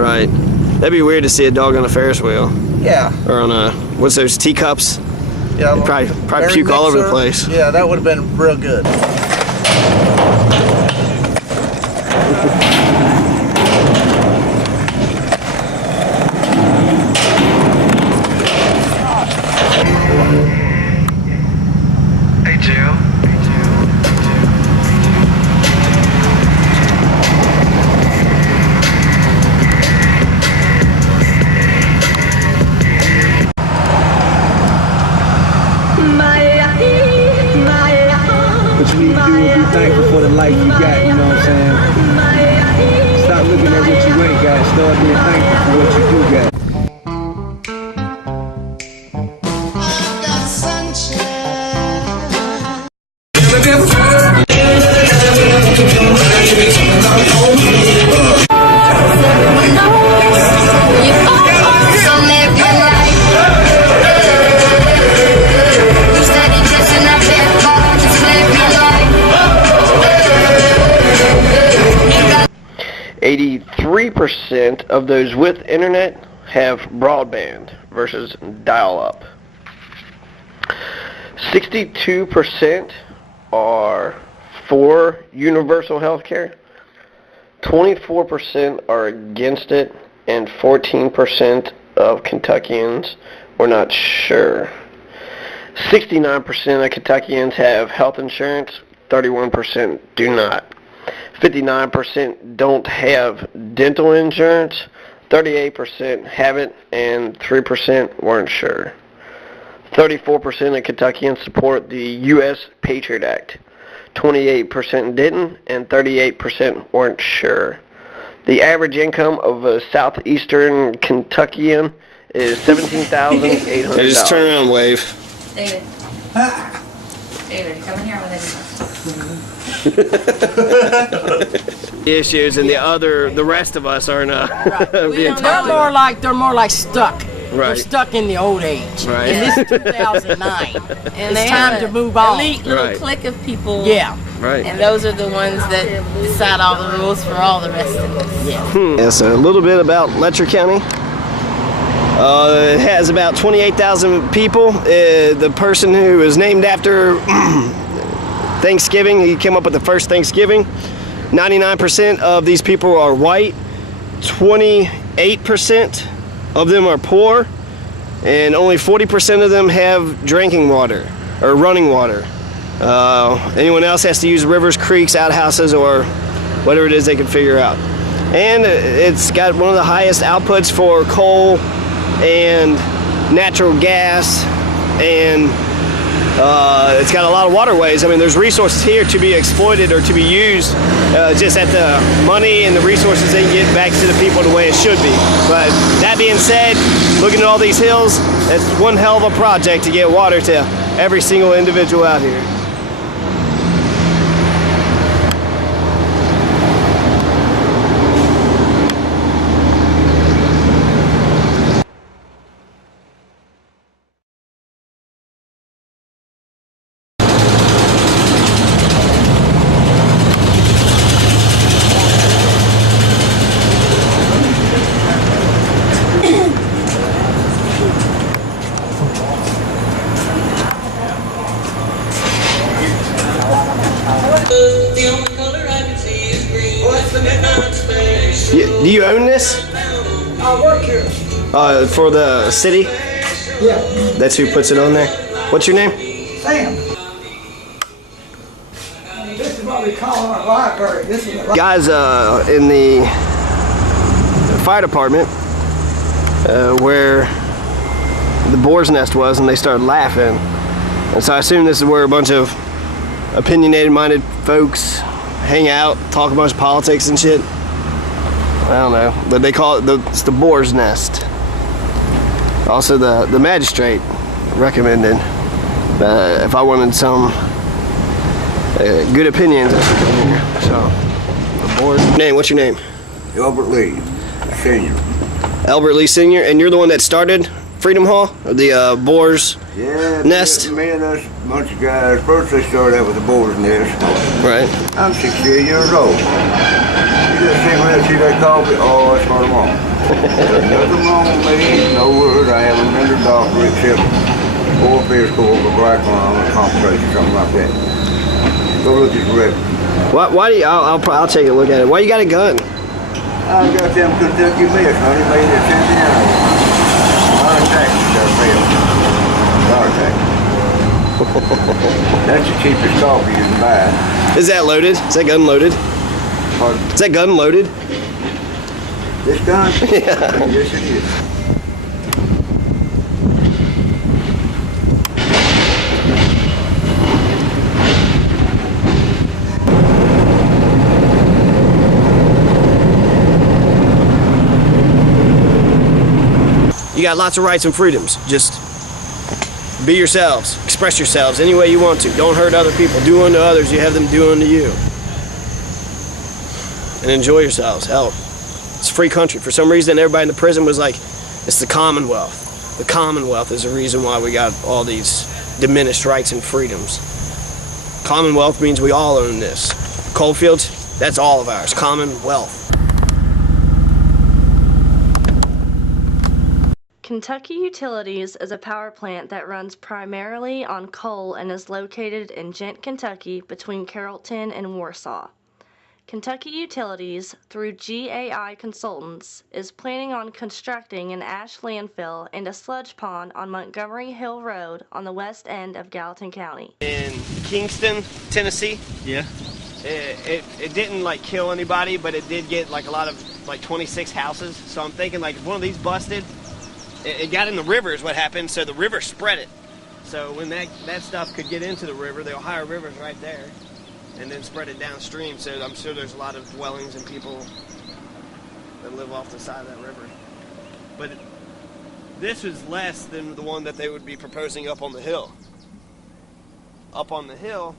Right. That'd be weird to see a dog on a Ferris wheel. Yeah. Or on a, what's those, teacups? Yeah. They'd probably puke all over the place. Yeah, that would have been real good. Hey, Jill. 83% of those with internet have broadband versus dial-up. 62% are for universal health care. 24% are against it, and 14% of Kentuckians were not sure. 69% of Kentuckians have health insurance, 31% do not. 59% don't have dental insurance, 38% have it, and 3% weren't sure. 34% of Kentuckians support the U.S. Patriot Act. 28% didn't, and 38% weren't sure. The average income of a southeastern Kentuckian is $17,800. Hey, just turn around and wave. David. David, come in here with Issues, and the rest of us aren't. They're more like stuck. Right. They're stuck in the old age. Right. And this is 2009. And it's time to move on. Elite little Right. clique of people. Yeah. Right. And those are the ones that decide all the rules for all the rest of us. Yeah. Yes, a little bit about Letcher County. It has about 28,000 people. The person who is named after Thanksgiving, he came up with the first Thanksgiving. 99% of these people are white. 28% of them are poor, and only 40% of them have drinking water or running water. Anyone else has to use rivers, creeks, outhouses, or whatever it is they can figure out. And it's got one of the highest outputs for coal and natural gas, and it's got a lot of waterways. I mean, there's resources here to be exploited or to be used, just at the money and the resources they can get back to the people the way it should be. But that being said, looking at all these hills, it's one hell of a project to get water to every single individual out here. Do you own this? I work here. For the city? Yeah. That's who puts it on there? What's your name? Sam. This is what we call our library. This is the Guys in the fire department where the boar's nest was, and they started laughing. And so I assume this is where a bunch of opinionated-minded folks hang out, talk a bunch of politics and shit. I don't know, but they call it it's the boar's nest. Also, the magistrate recommended if I wanted some good opinions, I should come here. So, the board. Name? What's your name? Albert Lee, Senior. Albert Lee Senior, and you're the one that started Freedom Hall, or the boar's nest? Me and us bunch of guys. First they started out with the boar's nest. Right. I'm 68 years old. You just see when I see that coffee, oh, it's for tomorrow. Nothing wrong with me, no word. I haven't been to the doctor except for a physical of a black lung or complication, something like that. Go look at the record. Why do you? I'll take a look at it. Why you got a gun? I got them Kentucky Miss, honey, made in Indiana. Heart attack, Heart attack. That's the cheapest coffee you can buy. Is that loaded? Is that gun loaded? Pardon? Is that gun loaded? This gun? Yeah. Yes, it is. You got lots of rights and freedoms. Just be yourselves. Express yourselves any way you want to. Don't hurt other people. Do unto others, you have them do unto you. And enjoy yourselves. Hell, it's a free country. For some reason, everybody in the prison was like, it's the Commonwealth. The Commonwealth is the reason why we got all these diminished rights and freedoms. Commonwealth means we all own this. Coalfields, that's all of ours. Commonwealth. Kentucky Utilities is a power plant that runs primarily on coal and is located in Gent, Kentucky, between Carrollton and Warsaw. Kentucky Utilities, through GAI Consultants, is planning on constructing an ash landfill and a sludge pond on Montgomery Hill Road on the west end of Gallatin County. In Kingston, Tennessee. Yeah. It didn't like kill anybody, but it did get like a lot of like 26 houses. So I'm thinking like if one of these busted, it got in the river is what happened, so the river spread it. So when that stuff could get into the river, the Ohio River's right there, and then spread it downstream. So I'm sure there's a lot of dwellings and people that live off the side of that river. But this is less than the one that they would be proposing up on the hill. Up on the hill,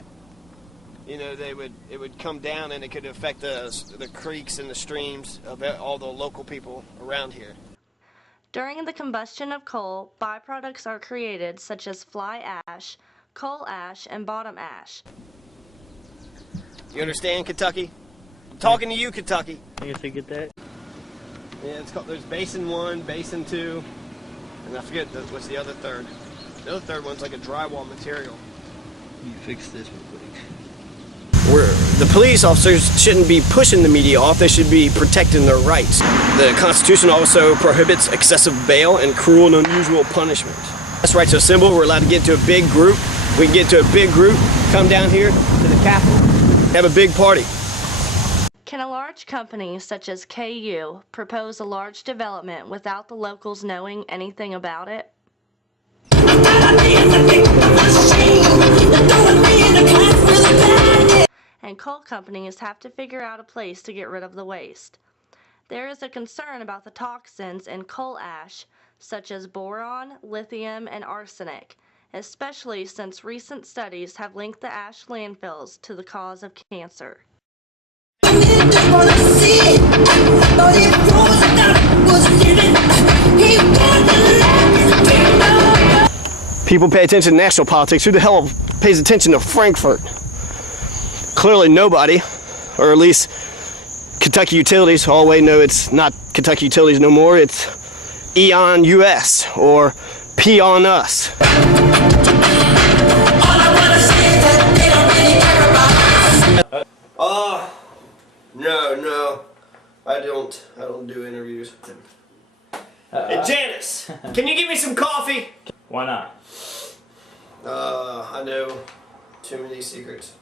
you know, it would come down and it could affect the creeks and the streams of all the local people around here. During the combustion of coal, byproducts are created such as fly ash, coal ash, and bottom ash. You understand, Kentucky? I'm talking to you, Kentucky. I guess I get that. Yeah, it's called, there's Basin 1, Basin 2, and I forget what's the other third. The other third one's like a drywall material. You fix this real quick. The police officers shouldn't be pushing the media off, they should be protecting their rights. The Constitution also prohibits excessive bail and cruel and unusual punishment. That's right, so simple, we're allowed to get to a big group. We can get to a big group, come down here to the Capitol, have a big party. Can a large company such as KU propose a large development without the locals knowing anything about it? And coal companies have to figure out a place to get rid of the waste. There is a concern about the toxins in coal ash, such as boron, lithium, and arsenic, especially since recent studies have linked the ash landfills to the cause of cancer. People pay attention to national politics. Who the hell pays attention to Frankfurt? Clearly nobody, or at least Kentucky Utilities. Oh wait, no, it's not Kentucky Utilities no more. It's Eon US or P on Us. No, I don't do interviews. Hey Janice, can you give me some coffee? Why not? I know too many secrets.